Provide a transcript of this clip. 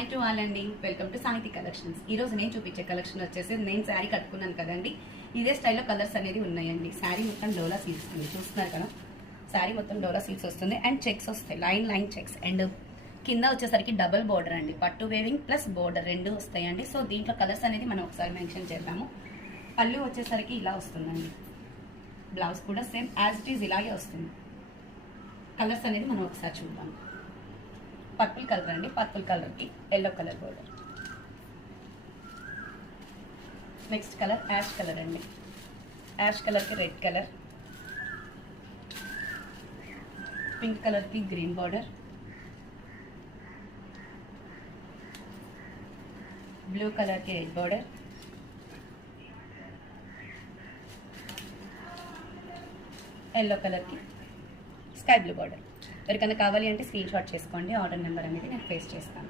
Hi to all అండి, welcome to సాహితీ collections. ఈ రోజు నేను చూపించే కలెక్షన్ వచ్చేసి నేను శారీ కట్టుకున్నాను కదండి. ఇదే స్టైల్లో కలర్స్ అనేది ఉన్నాయండి. శారీ మొత్తం డోలా సీల్స్ ఉంది, చూస్తున్నారు కదా. శారీ మొత్తం డోలా సీల్స్ వస్తుంది అండ్ చెక్స్ వస్తాయి, లైన్ చెక్స్. అండ్ కింద వచ్చేసరికి డబుల్ బోర్డర్ అండి, పట్టు వేవింగ్ ప్లస్ బోర్డర్ రెండు వస్తాయండి. సో దీంట్లో కలర్స్ అనేది మనం ఒకసారి మెన్షన్ చేద్దాము. పళ్ళు వచ్చేసరికి ఇలా వస్తుందండి, బ్లౌజ్ కూడా సేమ్ యాజ్ ఇట్ ఈజ్ ఇలాగే వస్తుంది. కలర్స్ అనేది మనం ఒకసారి చూద్దాం. పర్పుల్ కలర్ అండి, పర్పుల్ కలర్కి yellow colour border. Next colour ash colour అండి, యాష్ కలర్కి రెడ్ కలర్. పింక్ కలర్కి గ్రీన్ బార్డర్. బ్లూ కలర్కి రెడ్ బార్డర్. ఎల్లో కలర్కి స్కై బ్లూ బార్డర్. ఎవరికైనా కావాలి అంటే స్క్రీన్ షాట్ చేసుకోండి, ఆర్డర్ నెంబర్ అనేది నేను పేస్ట్ చేస్తాను.